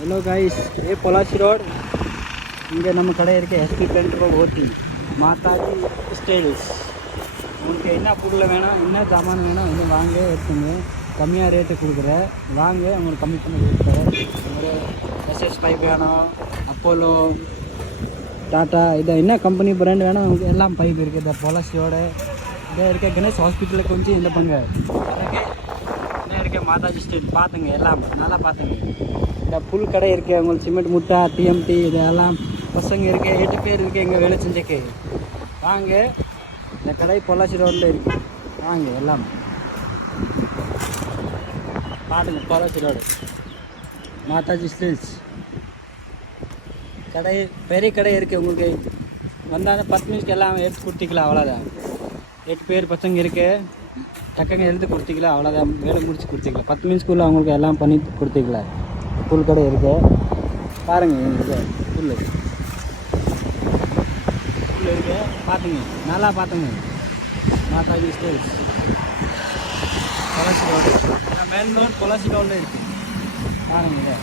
Hello guys, ये Pollachi road இங்கே நம்ம கடை இருக்க எஸ்பி பெயிண்ட் ரோடு ஓட்டி மாதாஜி ஸ்டைல்ஸ். உங்களுக்கு என்ன பொருள் வேணும், என்ன சாமான் வேணும் இன்னும் வாங்க எடுத்துங்க. கம்மியாக ரேட்டு கொடுக்குறேன், வாங்க உங்களுக்கு கம்மி பண்ணி கொடுக்குறேன். ஒரு எஸ்எஸ் பைப் வேணும், அப்போலோ, டாட்டா, இதை என்ன கம்பெனி பிராண்ட் வேணும் உங்களுக்கு எல்லாம் பைப் இருக்குது. இந்த பொலாச்சியோட இதை இருக்க கணேஷ் ஹாஸ்பிட்டலுக்கு கொஞ்சம் இந்த பங்கு அதுக்கு என்ன இருக்க மாதாஜி ஸ்டைல் பார்த்துங்க, எல்லாம் நல்லா பார்த்துங்க. இந்த புல் கடை இருக்குது, உங்களுக்கு சிமெண்ட் முட்டா டிஎம்டி இதெல்லாம் பசங்க இருக்குது, 8 பேர் இருக்குது எங்கள் வேலை செஞ்சுக்கு. வாங்க, இந்த கடை பொள்ளாச்சி ரோட்டில் இருக்குது, வாங்க எல்லாம் பாருங்க. பொள்ளாச்சி ரோடு மாதாஜி ஸ்டில்ஸ் கடை, பெரிய கடை இருக்குது. உங்களுக்கு வந்தாலும் 10 நிமிஷத்துக்கு எல்லாம் எடுத்து கொடுத்திக்கலாம், அவ்வளோதான். 8 பேர் பசங்க இருக்குது, டக்குங்க எழுதி கொடுத்திக்கலாம், அவ்வளோதான். வேலை முடிச்சு கொடுத்திக்கலாம், 10 நிமிஷத்துக்குள்ளே அவங்களுக்கு எல்லாம் பண்ணி கொடுத்திக்கலாம். புல் கடை இருக்கு பாருங்கள், இங்கே புல் இருக்கு பார்த்துங்க, நல்லா பார்த்துங்க. Mataji styles Pollachi road, main road Pollachi ரோடில் இருக்குது பாருங்கள்.